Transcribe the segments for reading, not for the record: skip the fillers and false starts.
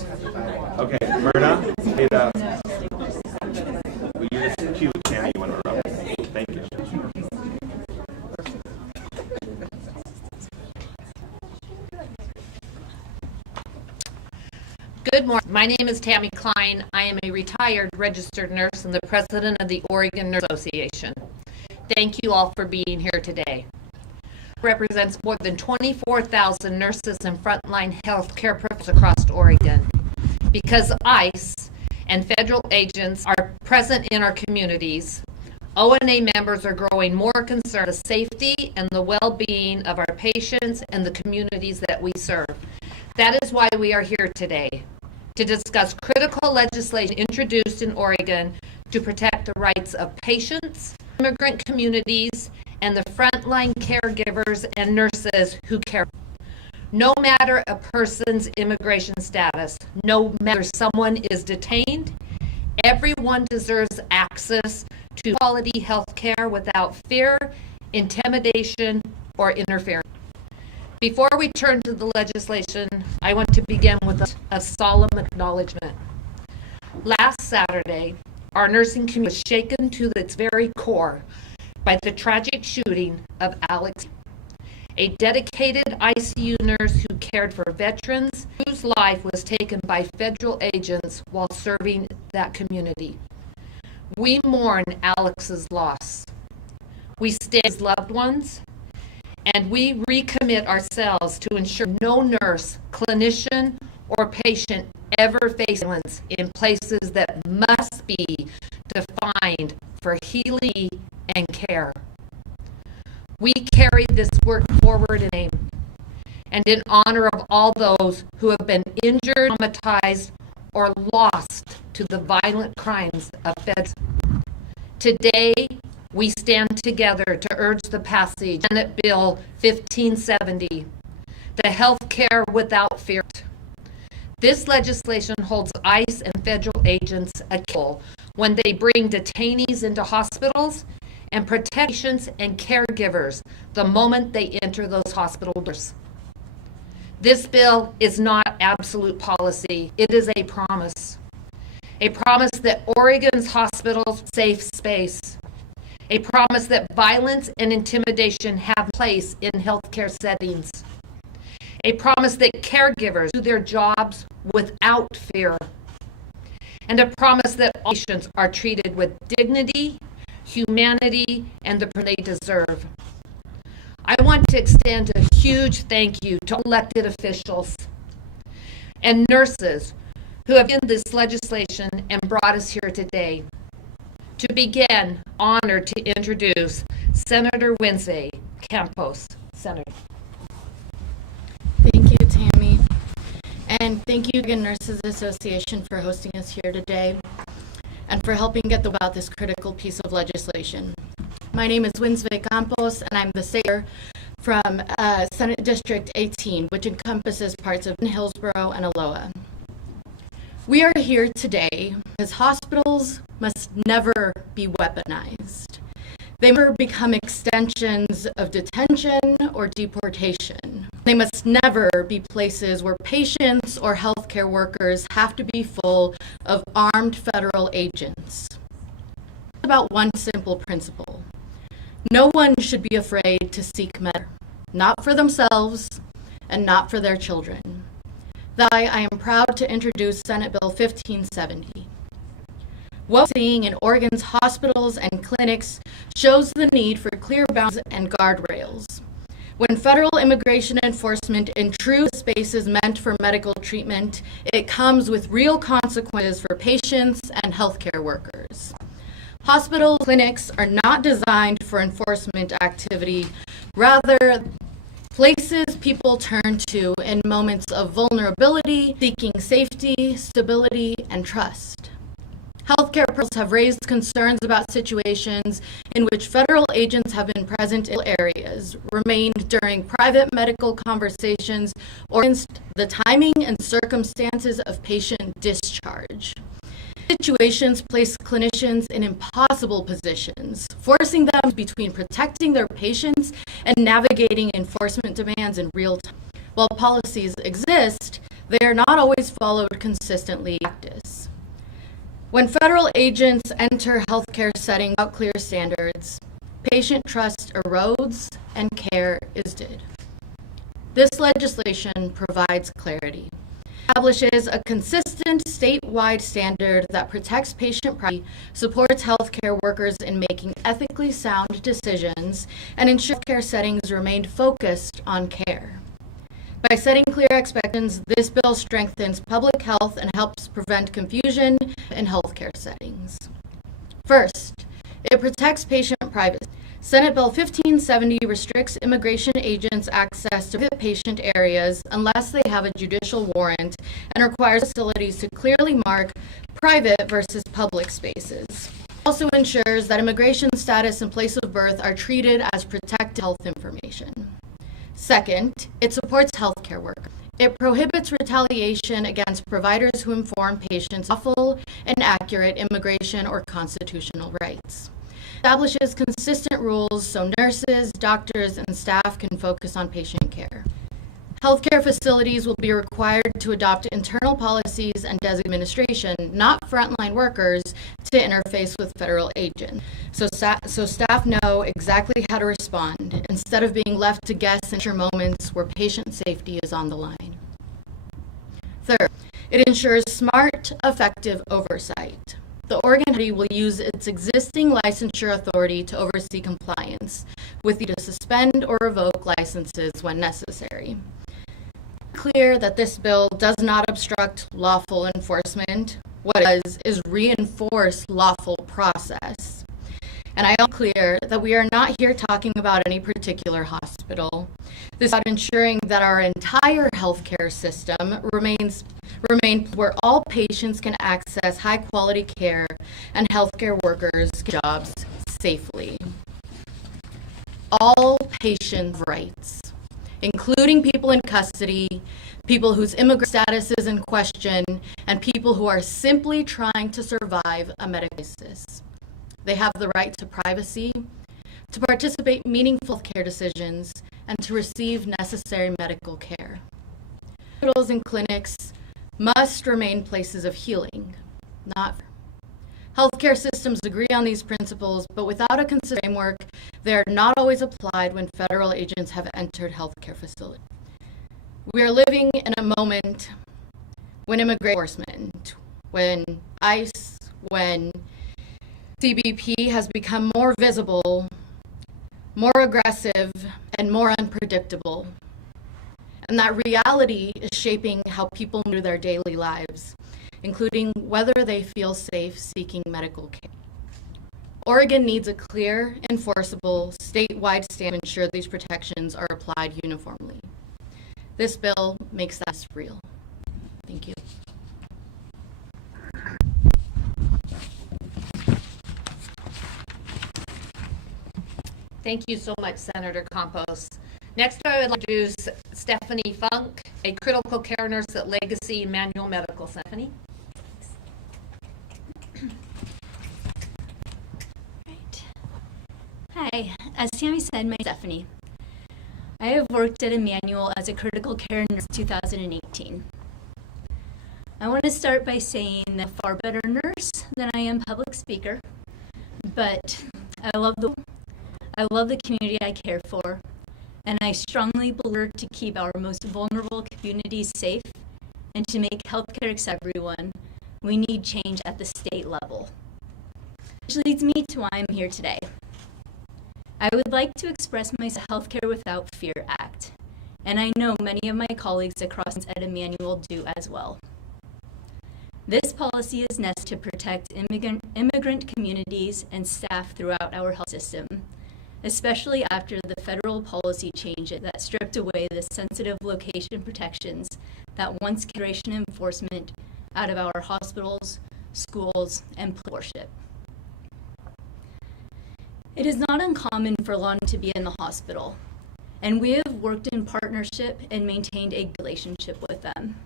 Okay, Myrna, will you just cue Tammy when we're up? Thank you. Good morning. My name is Tammy Klein. I am a retired registered nurse and the president of the Oregon Nurse Association. Thank you all for being here today. Represents more than 24,000 nurses and frontline healthcare professionals across Oregon. Because ICE and federal agents are present in our communities, ONA members are growing more concerned with the safety and the well-being of our patients and the communities that we serve. That is why we are here today, to discuss critical legislation introduced in Oregon to protect the rights of patients, immigrant communities, and the frontline caregivers and nurses who care. No matter a person's immigration status, no matter someone is detained, everyone deserves access to quality health care without fear, intimidation, or interference. Before we turn to the legislation, I want to begin with a solemn acknowledgement. Last Saturday, our nursing community was shaken to its very core by the tragic shooting of Alex, a dedicated ICU nurse who cared for veterans whose life was taken by federal agents while serving that community. We mourn Alex's loss. We stand with his loved ones, and we recommit ourselves to ensure no nurse, clinician, or patient ever face violence in places that must be defined for healing and care. We carry this work forward in name and in honor of all those who have been injured, traumatized, or lost to the violent crimes of feds. Today, we stand together to urge the passage of Senate Bill 1570, the Health Care Without Fear. This legislation holds ICE and federal agents accountable when they bring detainees into hospitals and protect patients and caregivers the moment they enter those hospital doors. This bill is not absolute policy. It is a promise that Oregon's hospitals are a safe space, a promise that violence and intimidation have place in healthcare settings, a promise that caregivers do their jobs without fear, and a promise that all patients are treated with dignity, humanity, and the protection they deserve. I want to extend a huge thank you to elected officials and nurses who have given this legislation and brought us here today. To begin, honored to introduce Senator Wednesday Campos. Senator. Thank you, Tammy. And thank you again, Nurses Association, for hosting us here today and for helping get about this critical piece of legislation. My name is Wednesday Campos, and I'm the senator from Senate District 18, which encompasses parts of Hillsborough and Aloha. We are here today because hospitals must never be weaponized. They never become extensions of detention or deportation. They must never be places where patients or healthcare workers have to be full of armed federal agents. It's about one simple principle. No one should be afraid to seek medical care, not for themselves and not for their children. I am proud to introduce Senate Bill 1570. What we're seeing in Oregon's hospitals and clinics shows the need for clear boundaries and guardrails. When federal immigration enforcement intrudes spaces meant for medical treatment, it comes with real consequences for patients and healthcare workers. Hospital clinics are not designed for enforcement activity, rather places people turn to in moments of vulnerability, seeking safety, stability, and trust. Healthcare professionals have raised concerns about situations in which federal agents have been present in areas, remained during private medical conversations, or against the timing and circumstances of patient discharge. Situations place clinicians in impossible positions, forcing them between protecting their patients and navigating enforcement demands in real time. While policies exist, They are not always followed consistently in practice. When federal agents enter healthcare settings without clear standards, patient trust erodes and care is denied. This legislation provides clarity, establishes a consistent statewide standard that protects patient privacy, supports healthcare workers in making ethically sound decisions, and ensures healthcare settings remain focused on care. By setting clear expectations, this bill strengthens public health and helps prevent confusion in healthcare settings. First, it protects patient privacy. Senate Bill 1570 restricts immigration agents' access to private patient areas unless they have a judicial warrant and requires facilities to clearly mark private versus public spaces. It also ensures that immigration status and place of birth are treated as protected health information. Second, it supports healthcare workers. It prohibits retaliation against providers who inform patients of lawful and accurate immigration or constitutional rights. Establishes consistent rules so nurses, doctors, and staff can focus on patient care. Healthcare facilities will be required to adopt internal policies and designate administration, not frontline workers, to interface with federal agents. So staff know exactly how to respond instead of being left to guess and ensure moments where patient safety is on the line. Third, it ensures smart, effective oversight. The Oregon Authority will use its existing licensure authority to oversee compliance, with either to suspend or revoke licenses when necessary. Clear that this bill does not obstruct lawful enforcement. What it does is reinforce lawful process. And I am clear that we are not here talking about any particular hospital. This is about ensuring that our entire healthcare system remains where all patients can access high quality care and healthcare workers get jobs safely. All patients' rights, including people in custody, people whose immigrant status is in question, and people who are simply trying to survive a medical crisis. They have the right to privacy, to participate in meaningful care decisions, and to receive necessary medical care. Hospitals and clinics must remain places of healing, not healthcare systems agree on these principles, but without a consistent framework, they are not always applied when federal agents have entered healthcare facilities. We are living in a moment when immigration enforcement, when ICE, when CBP has become more visible, more aggressive, and more unpredictable. And that reality is shaping how people move their daily lives, including whether they feel safe seeking medical care. Oregon needs a clear, enforceable, statewide standard to ensure these protections are applied uniformly. This bill makes that real. Thank you. Thank you so much, Senator Campos. Next, I would like to introduce Stephanie Funk, a critical care nurse at Legacy Manual Medical. Stephanie. Right. Hi, as Tammy said, my name is Stephanie. I have worked at Emmanuel as a critical care nurse since 2018. I want to start by saying that I'm a far better nurse than I am public speaker, but I love the community I care for, and I strongly believe to keep our most vulnerable communities safe and to make healthcare accessible to everyone, we need change at the state level. Which leads me to why I'm here today. I would like to express my Healthcare Without Fear Act, and I know many of my colleagues across at Emmanuel do as well. This policy is necessary to protect immigrant communities and staff throughout our health system, especially after the federal policy changes that stripped away the sensitive location protections that once kept immigration enforcement out of our hospitals, schools, and worship. It is not uncommon for law to be in the hospital, and we have worked in partnership and maintained a relationship with them.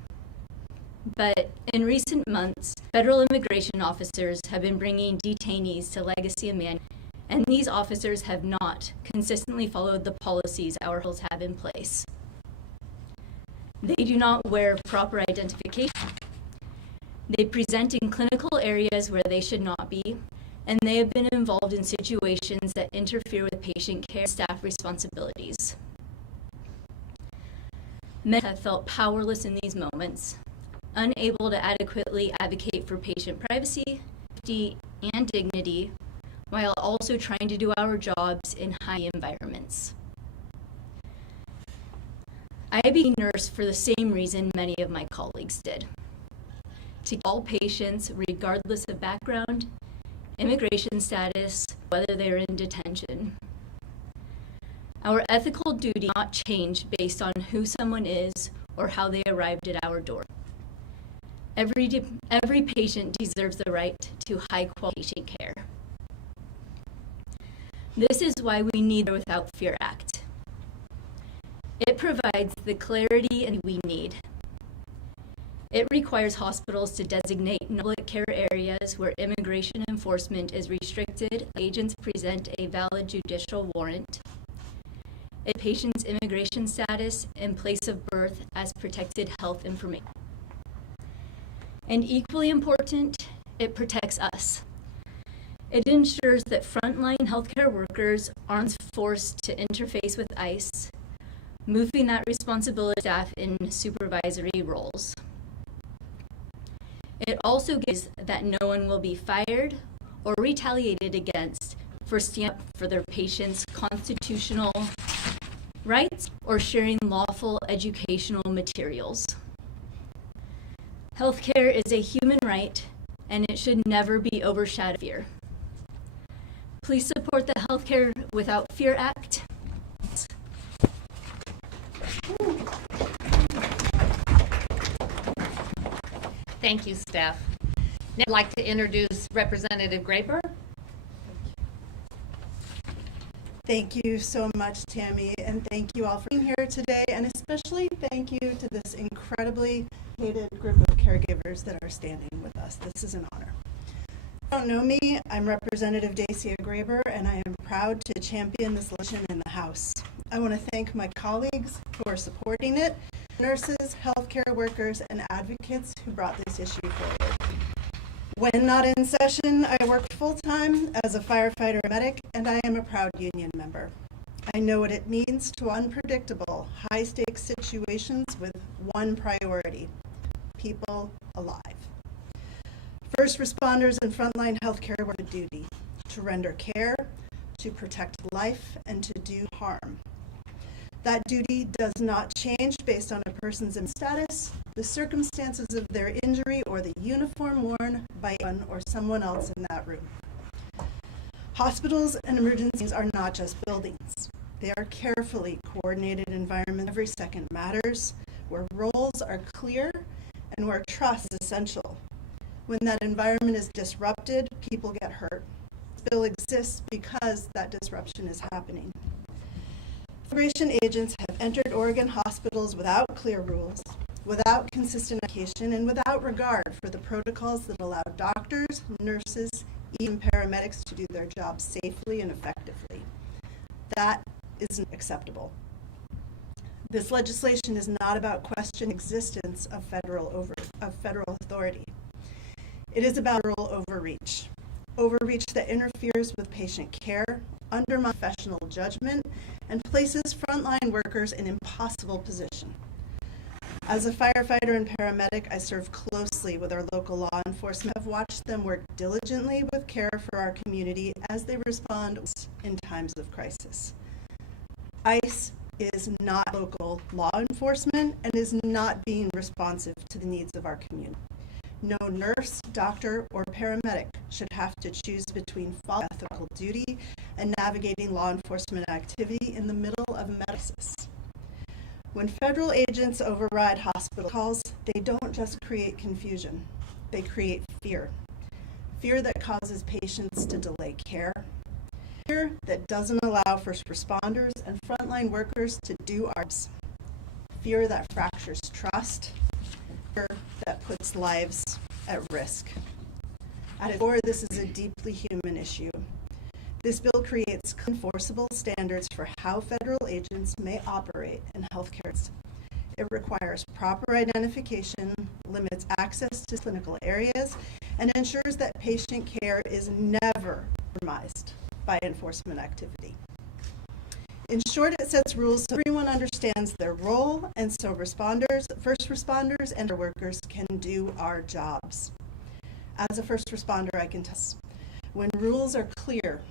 But in recent months, federal immigration officers have been bringing detainees to Legacy Emmanuel, and these officers have not consistently followed the policies our hospitals have in place. They do not wear proper identification. They present in clinical areas where they should not be, and they have been involved in situations that interfere with patient care and staff responsibilities. Many have felt powerless in these moments, unable to adequately advocate for patient privacy, safety, and dignity, while also trying to do our jobs in high environments. I became a nurse for the same reason many of my colleagues did: to all patients, regardless of background, immigration status, whether they're in detention. Our ethical duty not change based on who someone is or how they arrived at our door. Every patient deserves the right to high-quality patient care. This is why we need the Without Fear Act. It provides the clarity and we need. It requires hospitals to designate public care areas where immigration enforcement is restricted. Agents present a valid judicial warrant. A patient's immigration status and place of birth as protected health information. And equally important, it protects us. It ensures that frontline healthcare workers aren't forced to interface with ICE, moving that responsibility to staff in supervisory roles. It also gives that no one will be fired or retaliated against for standing up for their patients' constitutional rights or sharing lawful educational materials. Healthcare is a human right, and it should never be overshadowed by fear. Please support the Healthcare Without Fear Act. Thank you, Steph. Now I'd like to introduce Representative Graber. Thank you so much, Tammy, and thank you all for being here today, and especially thank you to this incredibly hated group of caregivers that are standing with us. This is an honor. If you don't know me, I'm Representative Dacia Graber, and I am proud to champion this legislation in the House. I want to thank my colleagues who are supporting it, nurses, healthcare workers, and advocates who brought this issue forward. When not in session, I work full-time as a firefighter medic, and I am a proud union member. I know what it means to unpredictable, high-stakes situations with one priority: people alive. First responders and frontline healthcare work a duty to render care, to protect life, and to do harm. That duty does not change based on a person's status, the circumstances of their injury, or the uniform worn by one or someone else in that room. Hospitals and emergencies are not just buildings. They are carefully coordinated environments. Every second matters, where roles are clear and where trust is essential. When that environment is disrupted, people get hurt. This bill exists because that disruption is happening. Immigration agents have entered Oregon hospitals without clear rules, without consistent education, and without regard for the protocols that allow doctors, nurses, even paramedics to do their jobs safely and effectively. That isn't acceptable. This legislation is not about questioning the existence of federal authority. It is about federal overreach that interferes with patient care, undermines professional judgment, and places frontline workers in an impossible position. As a firefighter and paramedic, I serve closely with our local law enforcement. I've watched them work diligently with care for our community as they respond in times of crisis. ICE is not local law enforcement and is not being responsive to the needs of our community. No nurse, doctor, or paramedic should have to choose between following ethical duty and navigating law enforcement activity in the middle of a crisis. When federal agents override hospital calls, they don't just create confusion, they create fear. Fear that causes patients to delay care. Fear that doesn't allow first responders and frontline workers to do our jobs. Fear that fractures trust. Fear that puts lives at risk. At its core, this is a deeply human issue. This bill creates enforceable standards for how federal agents may operate in healthcare. It requires proper identification, limits access to clinical areas, and ensures that patient care is never compromised by enforcement activity. In short, it sets rules so everyone understands their role, and so first responders, and workers can do our jobs. As a first responder, I can tell you, when rules are clear,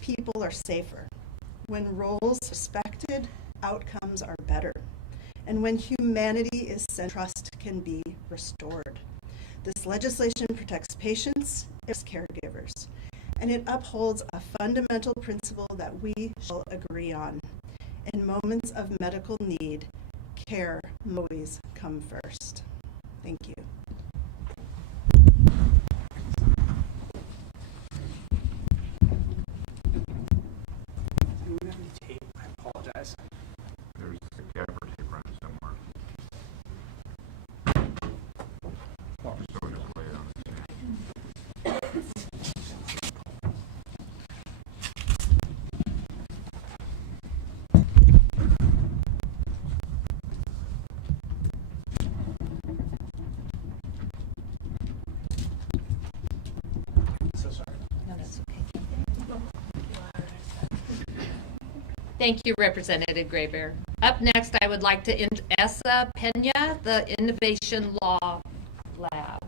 people are safer. When roles are respected, outcomes are better. And when humanity is sent, trust can be restored. This legislation protects patients and caregivers, and it upholds a fundamental principle that we shall agree on. In moments of medical need, care must always come first. Thank you. Do we have any tape? I apologize. There's a gaffer tape running somewhere. Just so we can play it on the screen. So sorry. No, that's okay. Thank you, Representative Graybear. Up next, I would like to Essa Pena, the Innovation Law Lab.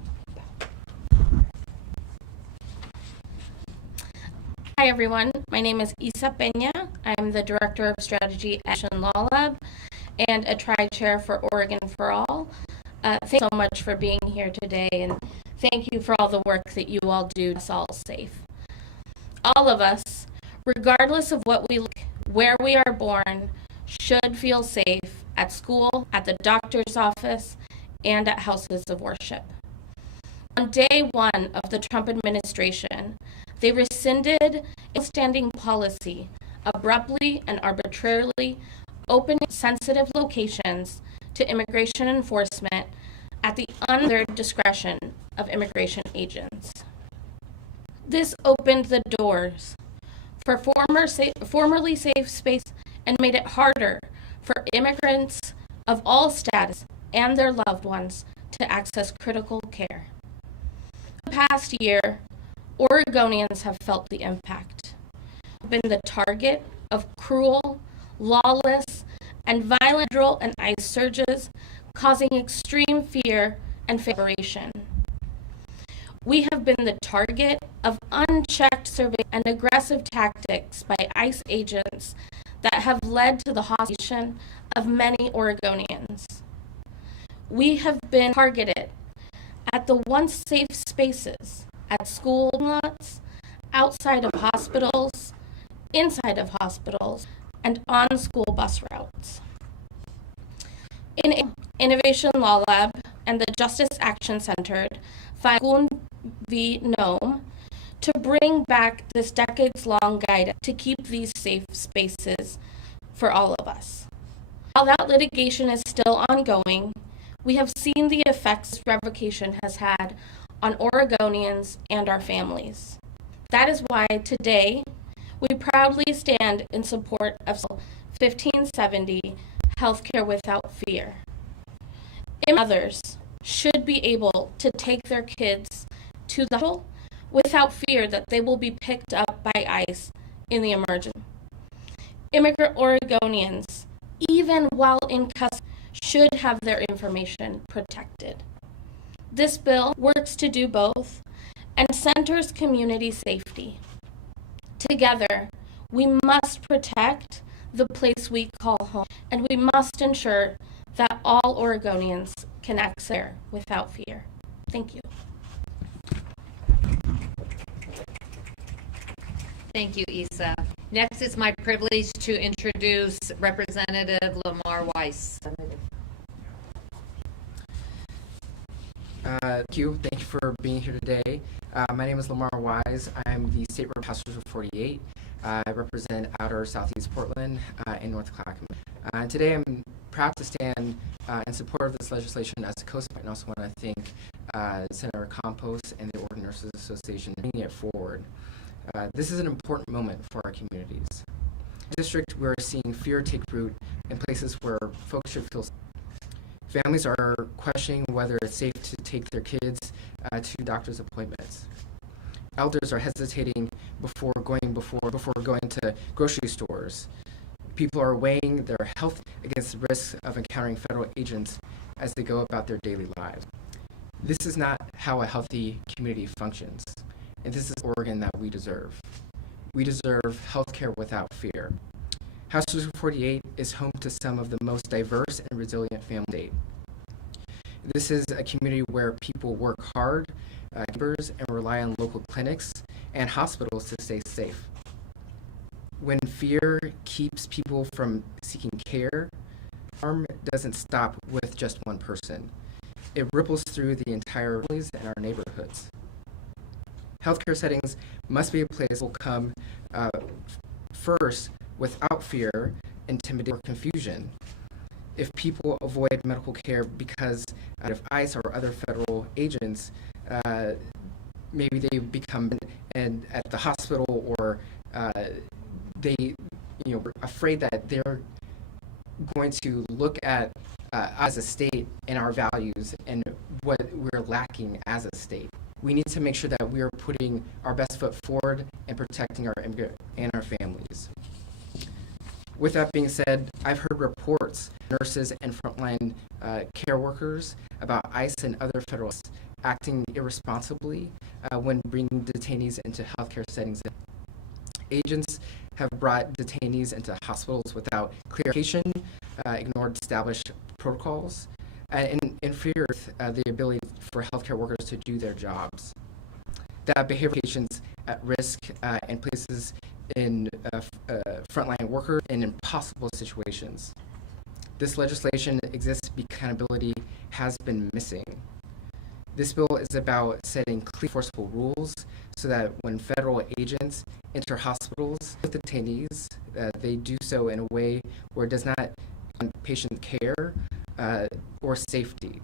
Hi everyone, my name is Isa Peña. I'm the Director of Strategy at Action Law Lab and a Tri-Chair for Oregon for All. Thanks so much for being here today, and thank you for all the work that you all do to keep us all safe. All of us, regardless of what we look, where we are born, should feel safe at school, at the doctor's office, and at houses of worship. On day one of the Trump administration, they rescinded a standing policy, abruptly and arbitrarily opening sensitive locations to immigration enforcement at the unfettered discretion of immigration agents. This opened the doors for formerly safe space and made it harder for immigrants of all status and their loved ones to access critical care. The past year, Oregonians have felt the impact, been the target of cruel, lawless, and violent federal and ICE surges, causing extreme fear and separation. We have been the target of unchecked surveillance and aggressive tactics by ICE agents that have led to the hospitalization of many Oregonians. We have been targeted at the once safe spaces, at school lots, outside of hospitals, inside of hospitals, and on school bus routes. In Innovation Law Lab and the Justice Action Center filed Gun v. Nome to bring back this decades-long guidance to keep these safe spaces for all of us. While that litigation is still ongoing, we have seen the effects this revocation has had on Oregonians and our families. That is why today we proudly stand in support of 1570, Healthcare Without Fear. Others should be able to take their kids to the hospital without fear that they will be picked up by ICE in the emergency. Immigrant Oregonians, even while in custody, should have their information protected. This bill works to do both and centers community safety. Together, we must protect the place we call home, and we must ensure that all Oregonians can access care without fear. Thank you. Thank you, Isa. Next, it's my privilege to introduce Representative Lamar Weiss. Thank you. Thank you for being here today. My name is Lamar Wise. I'm the State Representative of 48. I represent outer Southeast Portland and North Clackamas. And today I'm proud to stand in support of this legislation as a co-sponsor, and also want to thank Senator Campos and the Oregon Nurses Association for bringing it forward. This is an important moment for our communities. In the district, we're seeing fear take root in places where folks should feel safe. Families are questioning whether it's safe to take their kids to doctor's appointments. Elders are hesitating before going to grocery stores. People are weighing their health against the risks of encountering federal agents as they go about their daily lives. This is not how a healthy community functions, and this is Oregon that we deserve. We deserve healthcare without fear. House 248 is home to some of the most diverse and resilient families in the state. This is a community where people work hard, and rely on local clinics and hospitals to stay safe. When fear keeps people from seeking care, harm doesn't stop with just one person. It ripples through the entire families and our neighborhoods. Healthcare settings must be a place that will come first without fear, intimidation, or confusion. If people avoid medical care because of ICE or other federal agents, maybe they become at the hospital, or they are afraid that they're going to look at as a state and our values and what we're lacking as a state. We need to make sure that we are putting our best foot forward and protecting our immigrant and our families. With that being said, I've heard reports, nurses and frontline care workers about ICE and other federal acting irresponsibly when bringing detainees into healthcare settings. Agents have brought detainees into hospitals without clarification, ignored established protocols, and interfered with the ability for healthcare workers to do their jobs. That behavior patients at risk and places in frontline workers in impossible situations. This legislation exists because accountability has been missing. This bill is about setting clear, enforceable rules so that when federal agents enter hospitals with detainees, they do so in a way where it does not harm patient care or safety.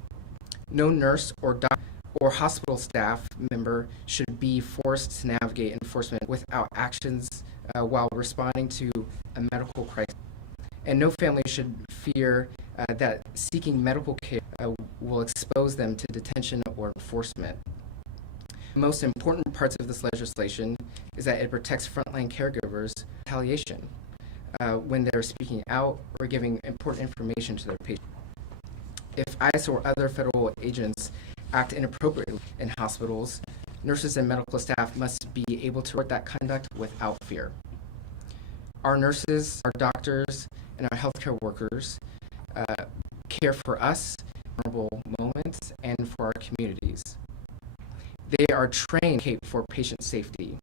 No nurse or doctor or hospital staff member should be forced to navigate enforcement without actions while responding to a medical crisis. And no family should fear that seeking medical care will expose them to detention or enforcement. The most important parts of this legislation is that it protects frontline caregivers from retaliation when they're speaking out or giving important information to their patients. If ICE or other federal agents act inappropriately in hospitals, nurses and medical staff must be able to report that conduct without fear. Our nurses, our doctors, and our healthcare workers care for us in vulnerable moments and for our communities. They are trained for patient safety,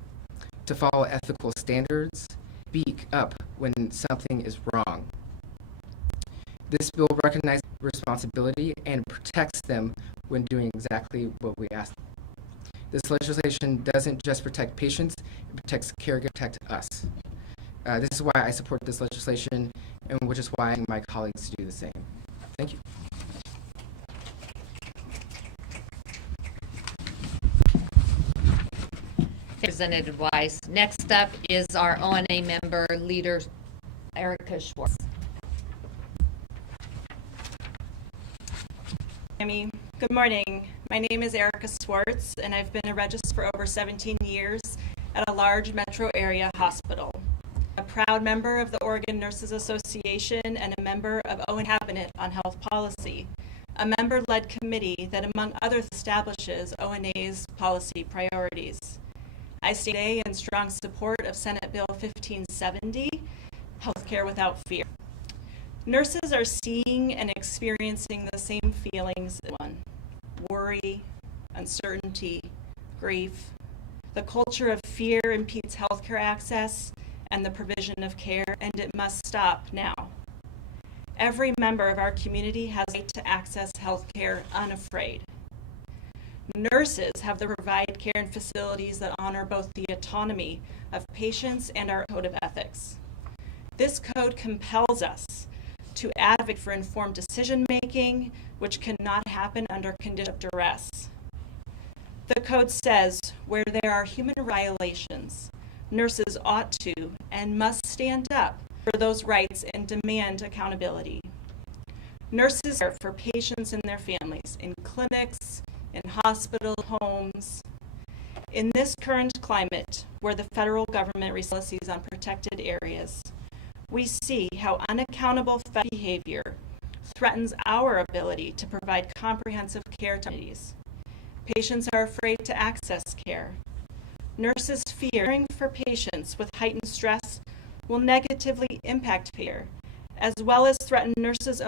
to follow ethical standards, speak up when something is wrong. This bill recognizes responsibility and protects them when doing exactly what we ask. This legislation doesn't just protect patients, it protects caregivers, protect us. This is why I support this legislation, and which is why my colleagues do the same. Thank you. Representative Wise. Next up is our ONA member, leader Erica Schwartz. Good morning. My name is Erica Schwartz, and I've been a registrant for over 17 years at a large metro area hospital. A proud member of the Oregon Nurses Association and a member of ONA Cabinet on Health Policy, a member-led committee that, among others, establishes ONA's policy priorities. I stand today in strong support of Senate Bill 1570, Healthcare Without Fear. Nurses are seeing and experiencing the same feelings as one: worry, uncertainty, grief. The culture of fear impedes healthcare access and the provision of care, and it must stop now. Every member of our community has the right to access healthcare unafraid. Nurses have to provide care in facilities that honor both the autonomy of patients and our code of ethics. This code compels us to advocate for informed decision-making, which cannot happen under condition of duress. The code says where there are human violations, nurses ought to and must stand up for those rights and demand accountability. Nurses care for patients and their families in clinics, in hospital homes. In this current climate, where the federal government policies on protected areas, we see how unaccountable behavior threatens our ability to provide comprehensive care to communities. Patients are afraid to access care. Nurses fear caring for patients with heightened stress will negatively impact care, as well as threaten nurses'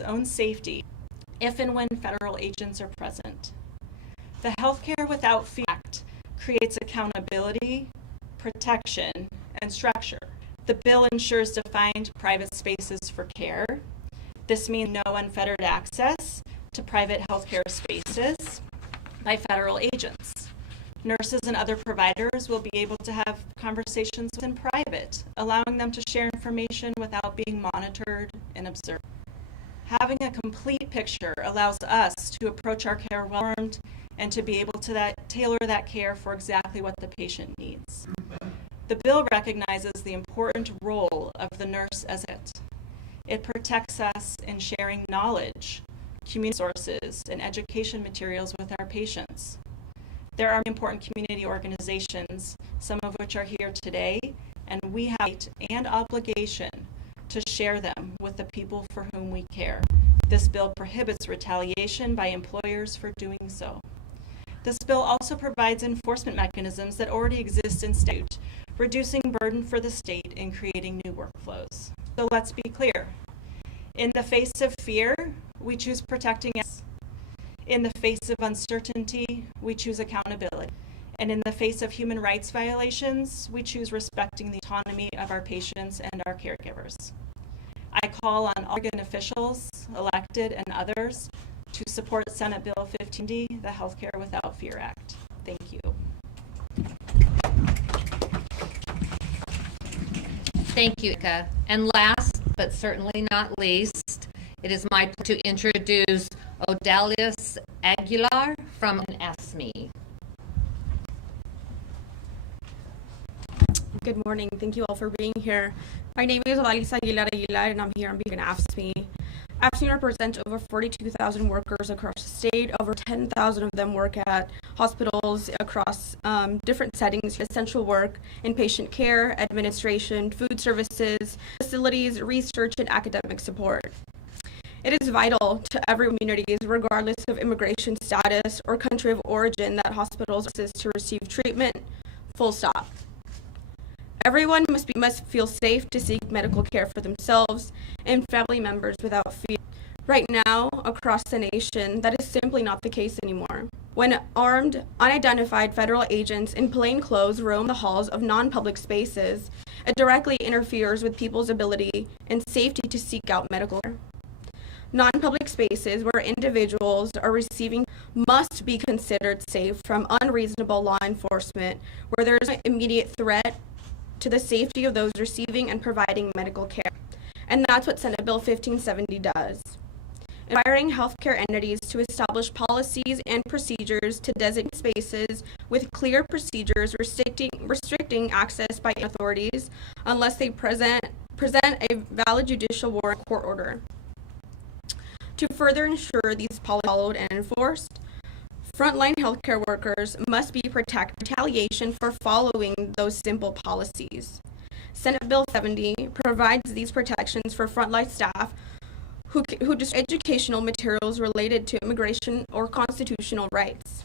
own safety if and when federal agents are present. The Healthcare Without Fear Act creates accountability, protection, and structure. The bill ensures defined private spaces for care. This means no unfettered access to private healthcare spaces by federal agents. Nurses and other providers will be able to have conversations in private, allowing them to share information without being monitored and observed. Having a complete picture allows us to approach our care well-informed and to be able to tailor that care for exactly what the patient needs. The bill recognizes the important role of the nurse as it. It protects us in sharing knowledge, community sources, and education materials with our patients. There are important community organizations, some of which are here today, and we have a right and obligation to share them with the people for whom we care. This bill prohibits retaliation by employers for doing so. This bill also provides enforcement mechanisms that already exist in statute, reducing burden for the state and creating new workflows. So let's be clear. In the face of fear, we choose protecting us. In the face of uncertainty, we choose accountability. And in the face of human rights violations, we choose respecting the autonomy of our patients and our caregivers. I call on Oregon officials, elected and others, to support Senate Bill 15D, the Healthcare Without Fear Act. Thank you. Thank you, Ika. And last, but certainly not least, it is my pleasure to introduce Odalius Aguilar from ASME. Good morning. Thank you all for being here. My name is Odalius Aguilar, and I'm here on behalf of ASME. ASME represents over 42,000 workers across the state. Over 10,000 of them work at hospitals across different settings, essential work in patient care, administration, food services, facilities, research, and academic support. It is vital to every community, regardless of immigration status or country of origin, that hospitals assist to receive treatment, full stop. Everyone must feel safe to seek medical care for themselves and family members without fear. Right now, across the nation, that is simply not the case anymore. When armed, unidentified federal agents in plain clothes roam the halls of non-public spaces, it directly interferes with people's ability and safety to seek out medical care. Non-public spaces where individuals are receiving must be considered safe from unreasonable law enforcement, where there is an immediate threat to the safety of those receiving and providing medical care. And that's what Senate Bill 1570 does. Requiring healthcare entities to establish policies and procedures to designate spaces with clear procedures restricting access by authorities unless they present a valid judicial warrant or court order. To further ensure these policies are followed and enforced, frontline healthcare workers must be protected from retaliation for following those simple policies. Senate Bill 70 provides these protections for frontline staff who distribute educational materials related to immigration or constitutional rights.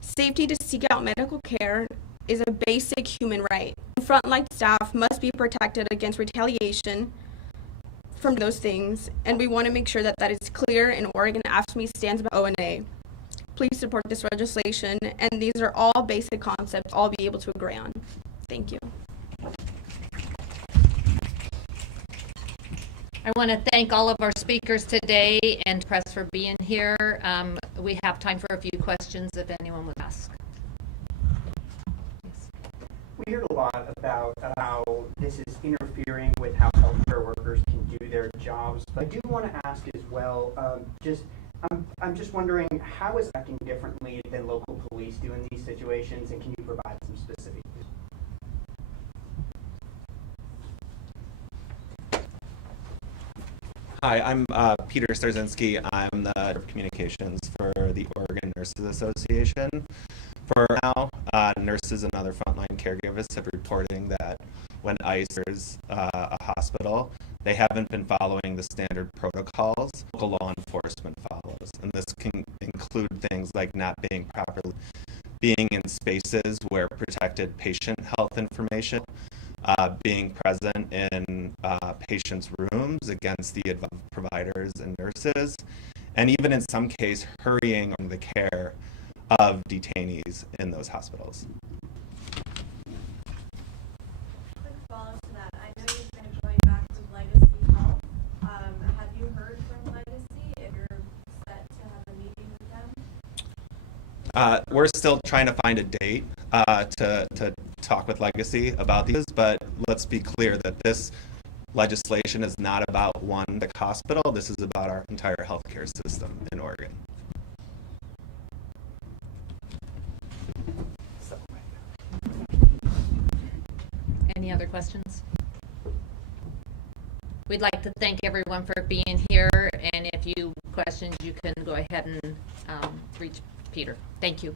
Safety to seek out medical care is a basic human right. Frontline staff must be protected against retaliation from those things, and we want to make sure that that is clear, and Oregon AFSCME stands by ONA. Please support this legislation, and these are all basic concepts I'll be able to agree on. Thank you. I want to thank all of our speakers today and press for being here. We have time for a few questions if anyone would ask. Yes. We heard a lot about how this is interfering with how healthcare workers can do their jobs, but I do want to ask as well, I'm just wondering, how is acting differently than local police do in these situations, and can you provide some specifics? Hi, I'm Peter Starzinski. I'm the Director of Communications for the Oregon Nurses Association. For now, nurses and other frontline caregivers have reporting that when ICE enters a hospital, they haven't been following the standard protocols local law enforcement follows. And this can include things like not being in spaces where protected patient health information, being present in patients' rooms against the advice of providers and nurses, and even in some case hurrying on the care of detainees in those hospitals. Quick follow-up to that. I know you've been going back with Legacy Health. Have you heard from Legacy if you're set to have a meeting with them? We're still trying to find a date to talk with Legacy about these, but let's be clear that this legislation is not about one big hospital. This is about our entire healthcare system in Oregon. Any other questions? We'd like to thank everyone for being here, and if you have questions, you can go ahead and reach Peter. Thank you.